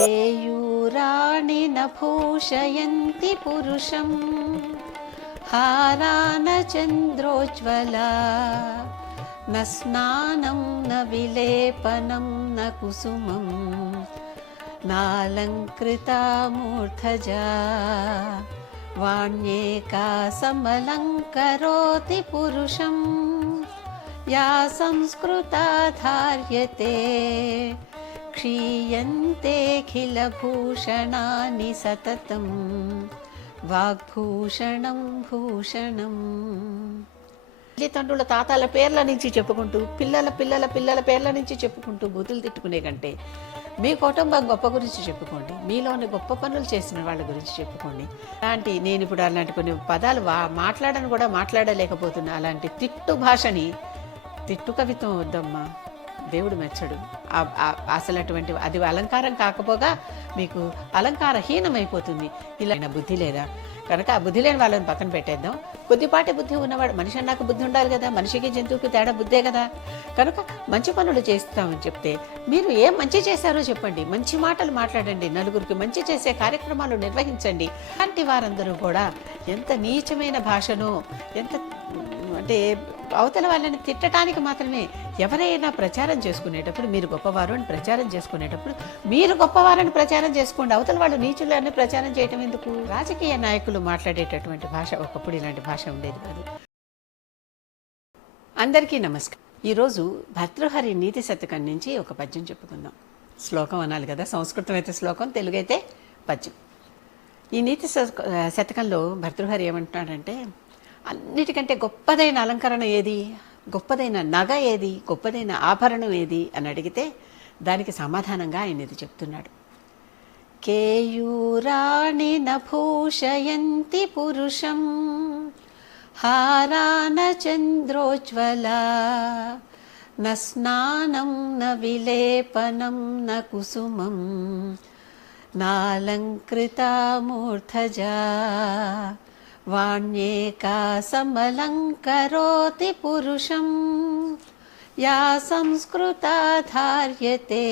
केयूराणि न भूषयन्ति पुरुषं हारान चन्द्रोज्ज्वला न स्नानं न विलेपनं न कुसुमं नालङ्कृता मूर्धजा वाण्येका समलङ्करोति पुरुषं या संस्कृता धार्यते क्षीयन्तेऽखिलभूषणानि सततं వాగ్భూషణం భూషణం. తల్లిదండ్రుల తాతల పేర్ల నుంచి చెప్పుకుంటూ పిల్లల పిల్లల పిల్లల పేర్ల నుంచి చెప్పుకుంటూ బూతులు తిట్టుకునే కంటే మీ కుటుంబం గొప్ప గురించి చెప్పుకోండి, మీలోని గొప్ప పనులు చేసిన వాళ్ళ గురించి చెప్పుకోండి. అలాంటి నేను ఇప్పుడు అలాంటి కొన్ని పదాలు మాట్లాడను కూడా మాట్లాడలేకపోతున్నా. అలాంటి తిట్టు భాషని, తిట్టు కవిత్వం వద్దమ్మా, దేవుడు మెచ్చడు. అసలు అటువంటి అది అలంకారం కాకపోగా మీకు అలంకారహీనమైపోతుంది. ఇలా బుద్ధి లేదా కనుక ఆ బుద్ధి లేని వాళ్ళని పక్కన పెట్టేద్దాం. కొద్దిపాటి బుద్ధి ఉన్నవాడు, మనిషి అన్నాక బుద్ధి ఉండాలి కదా, మనిషికి జంతువుకి తేడా బుద్ధే కదా. కనుక మంచి పనులు చేస్తామని చెప్తే మీరు ఏం మంచి చేశారో చెప్పండి, మంచి మాటలు మాట్లాడండి, నలుగురికి మంచి చేసే కార్యక్రమాలు నిర్వహించండి. అలాంటి వారందరూ కూడా ఎంత నీచమైన భాషను, ఎంత అంటే అవతల వాళ్ళని తిట్టడానికి మాత్రమే. ఎవరైనా ప్రచారం చేసుకునేటప్పుడు మీరు గొప్పవారు అని ప్రచారం చేసుకునేటప్పుడు మీరు గొప్పవారని ప్రచారం చేసుకోండి. అవతల వాళ్ళు నీచులు అని ప్రచారం చేయటం ఎందుకు? రాజకీయ నాయకులు మాట్లాడేటటువంటి భాష ఒకప్పుడు ఇలాంటి భాష ఉండేది కాదు. అందరికీ నమస్కారం. ఈరోజు భర్తృహరి నీతి శతకం నుంచి ఒక పద్యం చెప్పుకుందాం. శ్లోకం అనాలి కదా, సంస్కృతం అయితే శ్లోకం, తెలుగు అయితే పద్యం. ఈ నీతి శతకంలో భర్తృహరి ఏమంటున్నాడంటే, అన్నిటికంటే గొప్పదైన అలంకరణ ఏది, గొప్పదైన నగ ఏది, గొప్పదైన ఆభరణం ఏది అని అడిగితే దానికి సమాధానంగా ఆయన ఇది చెప్తున్నాడు. కేయూరాణి న భూషయంతి పురుషం హారాన చంద్రోజ్వలా న స్నానం న విలేపనం న కుసుమం నాలంకృతా మూర్ధజా వాణ్యేకా సమలంకరోతి పురుషం యా సంస్కృతా ధార్యతే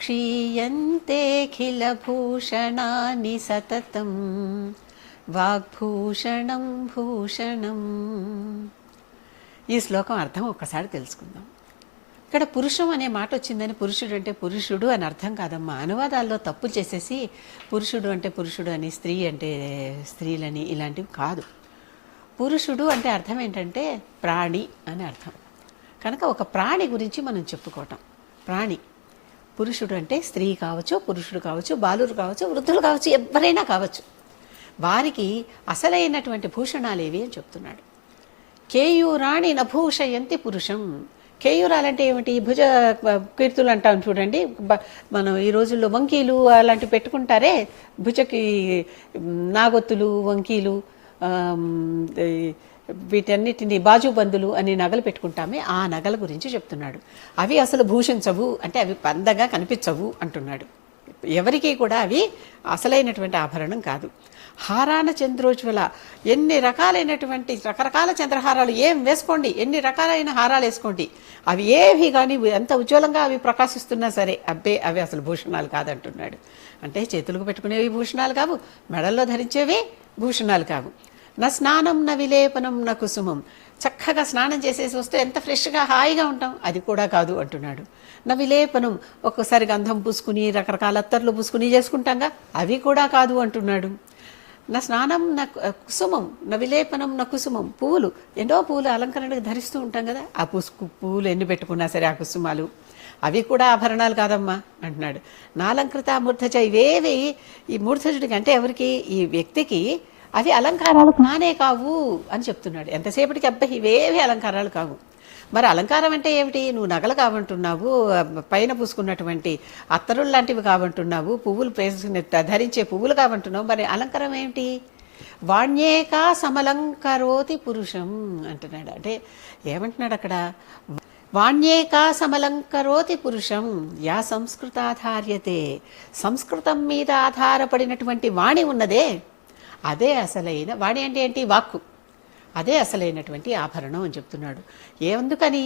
క్షీయంతేఖిలభూషణాని సతతం వాగ్భూషణం భూషణం. ఈ శ్లోకం అర్థం ఒక్కసారి తెలుసుకుందాం. ఇక్కడ పురుషం అనే మాట వచ్చిందని పురుషుడు అంటే పురుషుడు అని అర్థం కాదమ్మా. అనువాదాల్లో తప్పులు చేసేసి పురుషుడు అంటే పురుషుడు అని, స్త్రీ అంటే స్త్రీలని ఇలాంటివి కాదు. పురుషుడు అంటే అర్థం ఏంటంటే ప్రాణి అని అర్థం. కనుక ఒక ప్రాణి గురించి మనం చెప్పుకోవటం. ప్రాణి, పురుషుడు అంటే స్త్రీ కావచ్చు, పురుషుడు కావచ్చు, బాలురు కావచ్చు, వృద్ధులు కావచ్చు, ఎవరైనా కావచ్చు. వారికి అసలైనటువంటి భూషణాలేవి అని చెప్తున్నాడు. కేయూరాణి నభూషయంతి పురుషం. కేయూరాలంటే ఏమిటి? భుజ కీర్తులు అంటాం చూడండి. మనం ఈ రోజుల్లో వంకీలు అలాంటివి పెట్టుకుంటారే, భుజకి నాగొత్తులు, వంకీలు, వీటన్నిటిని బాజుబందులు అని నగలు పెట్టుకుంటామే, ఆ నగల గురించి చెప్తున్నాడు. అవి అసలు భూషించవు, అంటే అవి పందగా కనిపించవు అంటున్నాడు. ఎవరికి కూడా అవి అసలైనటువంటి ఆభరణం కాదు. హారాన చంద్రోజ్వల, ఎన్ని రకాలైనటువంటి రకరకాల చంద్రహారాలు ఏం వేసుకోండి, ఎన్ని రకాలైన హారాలు వేసుకోండి, అవి ఏవి కానీ ఎంత ఉజ్వలంగా అవి ప్రకాశిస్తున్నా సరే అబ్బే అవి అసలు భూషణాలు కాదంటున్నాడు. అంటే చేతులకు పెట్టుకునేవి భూషణాలు కావు, మెడల్లో ధరించేవి భూషణాలు కావు. నా స్నానం న విలేపనం న కుసుమం, చక్కగా స్నానం చేసేసి వస్తే ఎంత ఫ్రెష్గా హాయిగా ఉంటాం, అది కూడా కాదు అంటున్నాడు. నా విలేపనం, ఒక్కొక్కసారి గంధం పూసుకుని రకరకాల అత్తర్లు పూసుకుని చేసుకుంటాంగా, అవి కూడా కాదు అంటున్నాడు. నా స్నానం నా కుసుమం, నా విలేపనం నా కుసుమం, పువ్వులు, ఎన్నో పువ్వులు అలంకరణకు ధరిస్తూ ఉంటాం కదా, ఆ పువ్వులు ఎన్ని పెట్టుకున్నా సరే ఆ కుసుమాలు అవి కూడా ఆభరణాలు కాదమ్మా అంటున్నాడు. నాలంకృత మూర్ధజ, ఇవేవి ఈ మూర్ధజుడికి అంటే ఎవరికి, ఈ వ్యక్తికి అవి అలంకారాలు కానే కావు అని చెప్తున్నాడు. ఎంతసేపటికి అబ్బాయి ఇవేవి అలంకారాలు కావు. మరి అలంకారం అంటే ఏమిటి? నువ్వు నగలు కావంటున్నావు, పైన పూసుకున్నటువంటి అత్తరులు లాంటివి కావంటున్నావు, పువ్వులు ధరించే పువ్వులు కావంటున్నావు. మరి అలంకారం ఏమిటి? వాణ్యేకా సమలంకరోతి పురుషం అంటున్నాడు. అంటే ఏమంటున్నాడు అక్కడ? వాణ్యేకా సమలంకరోతి పురుషం యా సంస్కృతాధార్యతే. సంస్కృతం మీద ఆధారపడినటువంటి వాణి ఉన్నదే, అదే అసలైన వాణి. అంటే ఏంటి? వాక్కు. అదే అసలైనటువంటి ఆభరణం అని చెప్తున్నాడు. ఎందుకని?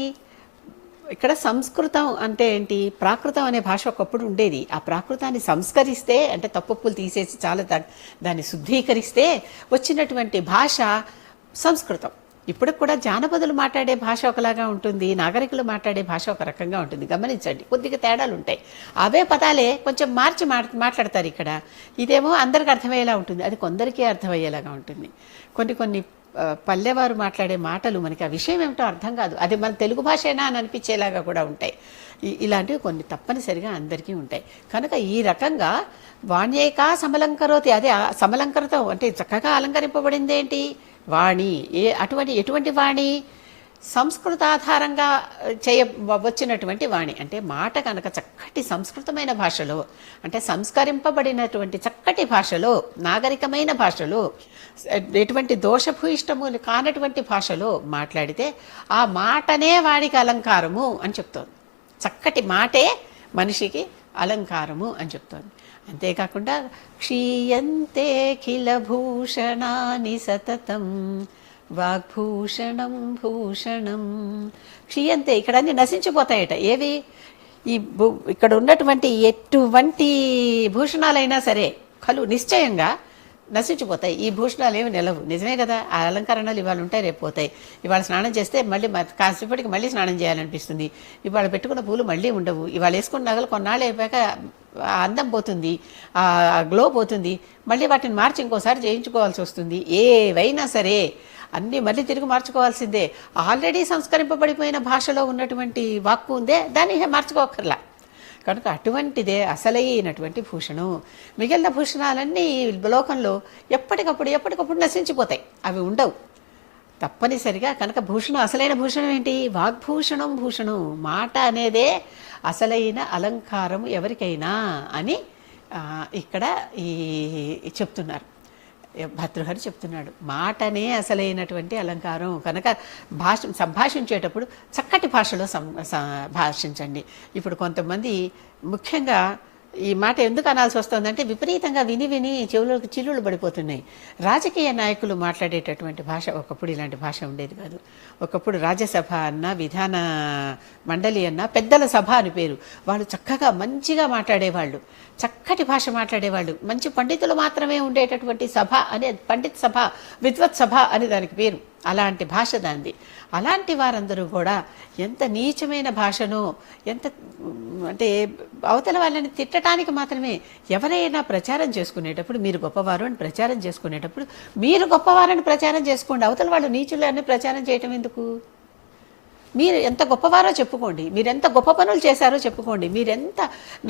ఇక్కడ సంస్కృతం అంటే ఏంటి? ప్రాకృతం అనే భాష ఒకప్పుడు ఉండేది. ఆ ప్రాకృతాన్ని సంస్కరిస్తే అంటే తప్పులు తీసేసి చాలా దాన్ని శుద్ధీకరిస్తే వచ్చినటువంటి భాష సంస్కృతం. ఇప్పుడు కూడా జానపదులు మాట్లాడే భాష ఒకలాగా ఉంటుంది, నాగరికులు మాట్లాడే భాష ఒక రకంగా ఉంటుంది. గమనించండి, కొద్దిగా తేడాలు ఉంటాయి. అవే పదాలే కొంచెం మార్చి మాట్లాడతారు ఇక్కడ. ఇదేమో అందరికి అర్థమయ్యేలా ఉంటుంది, అది కొందరికీ అర్థమయ్యేలాగా ఉంటుంది. కొన్ని పల్లెవారు మాట్లాడే మాటలు మనకి ఆ విషయం ఏమిటో అర్థం కాదు, అది మన తెలుగు భాషేనా అని అనిపించేలాగా కూడా ఉంటాయి. ఇలాంటివి కొన్ని తప్పనిసరిగా అందరికీ ఉంటాయి. కనుక ఈ రకంగా వాణ్యేకా సమలంకరోతి, అదే సమలంకరతం అంటే చక్కగా అలంకరింపబడింది ఏంటి? వాణి. ఎటువంటి వాణి? సంస్కృతాధారంగా వచ్చినటువంటి వాణి. అంటే మాట కనుక చక్కటి సంస్కృతమైన భాషలో, అంటే సంస్కరింపబడినటువంటి చక్కటి భాషలో, నాగరికమైన భాషలో, ఎటువంటి దోషభూయిష్టములు కానటువంటి భాషలో మాట్లాడితే ఆ మాటనే వాడికి అలంకారము అని చెప్తోంది. చక్కటి మాటే మనిషికి అలంకారము అని చెప్తోంది. అంతేకాకుండా క్షీయంతే కిల భూషణాని సతతం వాగ్భూషణం భూషణం. క్షీయంతే, ఇక్కడ అన్ని నశించిపోతాయట. ఏవి? ఇక్కడ ఉన్నటువంటి ఎటువంటి భూషణాలైనా సరే కలు నిశ్చయంగా నశించిపోతాయి. ఈ భూషణాలు ఏమి నిలవు, నిజమే కదా. ఆ అలంకరణలు ఇవాళ ఉంటాయి, రేపు పోతాయి. ఇవాళ స్నానం చేస్తే మళ్ళీ కాసేపటికి మళ్ళీ స్నానం చేయాలనిపిస్తుంది. ఇవాళ పెట్టుకున్న పూలు మళ్ళీ ఉండవు. ఇవాళ వేసుకున్న నగలు కొన్నాళ్ళు అయిపోయాక అందం పోతుంది, ఆ గ్లో పోతుంది. మళ్ళీ వాటిని మార్చి ఇంకోసారి చేయించుకోవాల్సి వస్తుంది. ఏవైనా సరే అన్నీ మళ్ళీ తిరిగి మార్చుకోవాల్సిందే. ఆల్రెడీ సంస్కరింపబడిపోయిన భాషలో ఉన్నటువంటి వాక్కు ఉందే, దాన్ని మార్చుకోకర్లా. కనుక అటువంటిదే అసలైనటువంటి భూషణం. మిగిలిన భూషణాలన్నీ లోకంలో ఎప్పటికప్పుడు నశించిపోతాయి, అవి ఉండవు తప్పనిసరిగా. కనుక భూషణం, అసలైన భూషణం ఏంటి? వాగ్భూషణం భూషణం. మాట అనేదే అసలైన అలంకారం ఎవరికైనా అని ఇక్కడ చెప్తున్నారు. భర్తృహరి చెప్తున్నాడు, మాటనే అసలైనటువంటి అలంకారం. కనుక సంభాషించేటప్పుడు చక్కటి భాషలో భాషించండి. ఇప్పుడు కొంతమంది ముఖ్యంగా ఈ మాట ఎందుకు అనాల్సి వస్తుందంటే విపరీతంగా విని విని చెవులకు చిల్లులు పడిపోతున్నాయి. రాజకీయ నాయకులు మాట్లాడేటటువంటి భాష ఒకప్పుడు ఇలాంటి భాష ఉండేది కాదు. ఒకప్పుడు రాజ్యసభ అన్నా, విధాన మండలి అన్నా పెద్దల సభ అని పేరు. వాళ్ళు చక్కగా మంచిగా మాట్లాడేవాళ్ళు, చక్కటి భాష మాట్లాడేవాళ్ళు. మంచి పండితులు మాత్రమే ఉండేటటువంటి సభ అనే పండిత్ సభ, విద్వత్ సభ అని దానికి పేరు. అలాంటి భాష దాంది. అలాంటి వారందరూ కూడా ఎంత నీచమైన భాషనో, ఎంత అంటే అవతల వాళ్ళని తిట్టడానికి మాత్రమే. ఎవరైనా ప్రచారం చేసుకునేటప్పుడు మీరు గొప్పవారు అని ప్రచారం చేసుకునేటప్పుడు మీరు గొప్పవారని ప్రచారం చేసుకోండి. అవతల వాళ్ళు నీచులని ప్రచారం చేయటం ఎందుకు? మీరు ఎంత గొప్పవారో చెప్పుకోండి, మీరెంత గొప్ప పనులు చేశారో చెప్పుకోండి. మీరెంత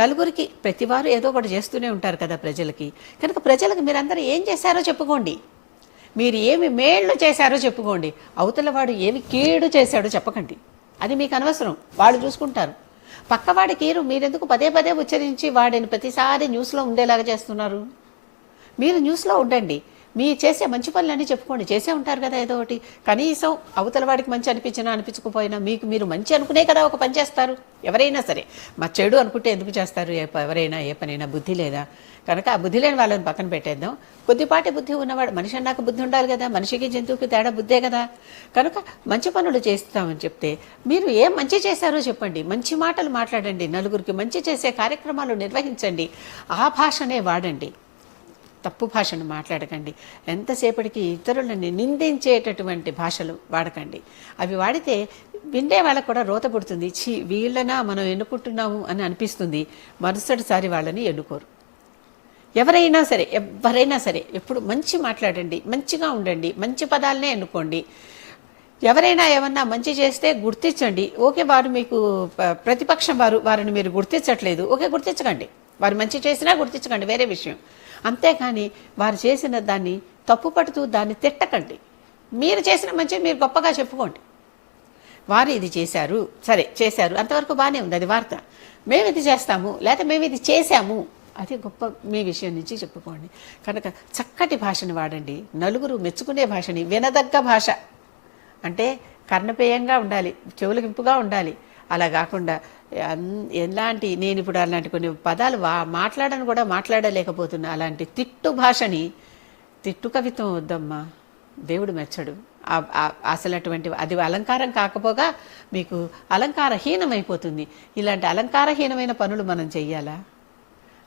నలుగురికి, ప్రతివారు ఏదో ఒకటి చేస్తూనే ఉంటారు కదా ప్రజలకి. కనుక ప్రజలకు మీరందరూ ఏం చేశారో చెప్పుకోండి. మీరు ఏమి మేళ్ళు చేశారో చెప్పుకోండి. అవతల వాడు ఏమి కీడు చేశాడో చెప్పకండి, అది మీకు అనవసరం, వాళ్ళు చూసుకుంటారు. పక్కవాడికి మీరెందుకు పదే పదే ఉచ్చరించి వాడిని ప్రతిసారి న్యూస్లో ఉండేలాగా చేస్తున్నారు? మీరు న్యూస్లో ఉండండి, మీ చేసే మంచి పనులన్నీ చెప్పుకోండి. చేసే ఉంటారు కదా ఏదో ఒకటి. కనీసం అవతల వాడికి మంచి అనిపించినా అనిపించకపోయినా మీకు మీరు మంచి అనుకునే కదా ఒక పని చేస్తారు. ఎవరైనా సరే మా చెడు అనుకుంటే ఎందుకు చేస్తారు? ఎవరైనా ఏ పనైనా బుద్ధి లేదా? కనుక ఆ బుద్ధి లేని వాళ్ళని పక్కన పెట్టేద్దాం. కొద్దిపాటి బుద్ధి ఉన్నవాడు, మనిషి అన్నాక బుద్ధి ఉండాలి కదా, మనిషికి జంతువుకి తేడా బుద్ధే కదా. కనుక మంచి పనులు చేస్తామని చెప్తే మీరు ఏం మంచి చేశారో చెప్పండి, మంచి మాటలు మాట్లాడండి, నలుగురికి మంచి చేసే కార్యక్రమాలు నిర్వహించండి. ఆ భాషనే వాడండి, తప్పు భాషను మాట్లాడకండి. ఎంతసేపటికి ఇతరులని నిందించేటటువంటి భాషలు వాడకండి. అవి వాడితే విండే వాళ్ళకు కూడా రోత పుడుతుంది. వీళ్ళనా మనం ఎన్నుకుంటున్నాము అని అనిపిస్తుంది. మరుసటిసారి వాళ్ళని ఎన్నుకోరు. ఎవరైనా సరే ఎప్పుడు మంచి మాట్లాడండి, మంచిగా ఉండండి, మంచి పదాలనే ఎన్నుకోండి. ఎవరైనా ఏమన్నా మంచి చేస్తే గుర్తించండి. ఓకే, వారు మీకు ప్రతిపక్షం, వారిని మీరు గుర్తించట్లేదు, ఓకే గుర్తించకండి. వారు మంచి చేసినా గుర్తించకండి, వేరే విషయం. అంతేకాని వారు చేసిన దాన్ని తప్పుపడుతూ దాన్ని తిట్టకండి. మీరు చేసిన మంచి మీరు గొప్పగా చెప్పుకోండి. వారు ఇది చేశారు, సరే చేశారు, అంతవరకు బాగానే ఉంది, అది వార్త. మేము ఇది చేస్తాము, లేకపోతే మేము ఇది చేశాము, అది గొప్ప మీ విషయం నుంచి చెప్పుకోండి. కనుక చక్కటి భాషని వాడండి, నలుగురు మెచ్చుకునే భాషని, వినదగ్గ భాష అంటే కర్ణపేయంగా ఉండాలి, చెవులకింపుగా ఉండాలి. అలా కాకుండా ఎలాంటి, నేను ఇప్పుడు అలాంటి కొన్ని పదాలు మాట్లాడను కూడా మాట్లాడలేకపోతున్నా. అలాంటి తిట్టు భాషని, తిట్టు కవిత్వం వద్దమ్మా, దేవుడు మెచ్చడు. అసలు అటువంటి అది అలంకారం కాకపోగా మీకు అలంకారహీనమైపోతుంది. ఇలాంటి అలంకారహీనమైన పనులు మనం చెయ్యాలా?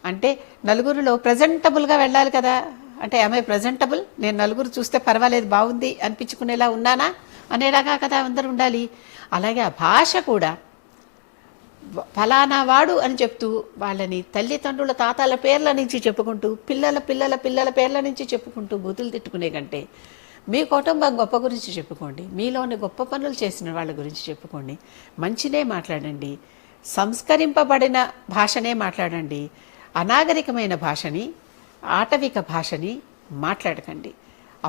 అంటే నలుగురిలో ప్రజెంటబుల్గా వెళ్ళాలి కదా. అంటే ఐ ప్రజెంటబుల్, నేను నలుగురు చూస్తే పర్వాలేదు, బాగుంది అనిపించుకునేలా ఉన్నానా అనేలాగా కదా అందరూ ఉండాలి. అలాగే ఆ భాష కూడా ఫలానా వాడు అని చెప్తూ వాళ్ళని తల్లిదండ్రుల తాతల పేర్ల నుంచి చెప్పుకుంటూ పిల్లల పిల్లల పిల్లల పేర్ల నుంచి చెప్పుకుంటూ బూతులు తిట్టుకునే కంటే మీ కుటుంబం గొప్ప గురించి చెప్పుకోండి, మీలోని గొప్ప పనులు చేసిన వాళ్ళ గురించి చెప్పుకోండి, మంచినే మాట్లాడండి, సంస్కరింపబడిన భాషనే మాట్లాడండి, అనాగరికమైన భాషని ఆటవిక భాషని మాట్లాడకండి.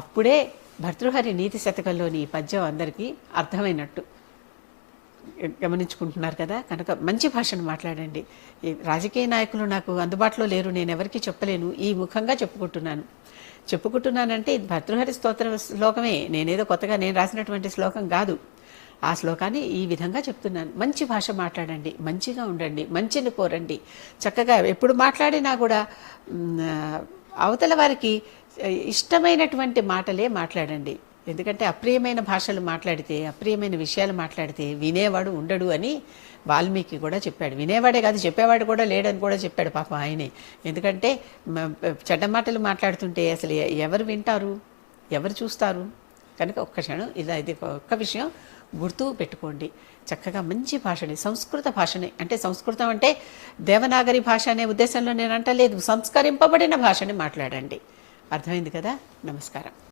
అప్పుడే భర్తృహరి నీతి శతకంలోని ఈ పద్యం అందరికీ అర్థమైనట్టు. గమనించుకుంటున్నారు కదా. కనుక మంచి భాషను మాట్లాడండి. ఈ రాజకీయ నాయకులు నాకు అందుబాటులో లేరు, నేను ఎవరికి చెప్పలేను, ఈ ముఖంగా చెప్పుకుంటున్నానంటే ఇది భర్తృహరి స్తోత్ర శ్లోకమే, నేనేదో కొత్తగా నేను రాసినటువంటి శ్లోకం కాదు. ఆ శ్లోకాన్ని ఈ విధంగా చెప్తున్నాను. మంచి భాష మాట్లాడండి, మంచిగా ఉండండి, మంచిని కోరండి. చక్కగా ఎప్పుడు మాట్లాడినా కూడా అవతల వారికి ఇష్టమైనటువంటి మాటలే మాట్లాడండి. ఎందుకంటే అప్రియమైన భాషలు మాట్లాడితే, అప్రియమైన విషయాలు మాట్లాడితే వినేవాడు ఉండడు అని వాల్మీకి కూడా చెప్పాడు. వినేవాడే కాదు, చెప్పేవాడు కూడా లేడని కూడా చెప్పాడు పాపం ఆయనే. ఎందుకంటే చెడ్డ మాటలు మాట్లాడుతుంటే అసలు ఎవరు వింటారు, ఎవరు చూస్తారు? కనుక ఒక్క క్షణం ఇది ఒక్క విషయం గుర్తు పెట్టుకోండి. చక్కగా మంచి భాషని, సంస్కృత భాషని, అంటే సంస్కృతం అంటే దేవనాగరి భాష అనే ఉద్దేశంలో నేను అంటలేదు, సంస్కరింపబడిన భాషని మాట్లాడండి. అర్థమైంది కదా. నమస్కారం.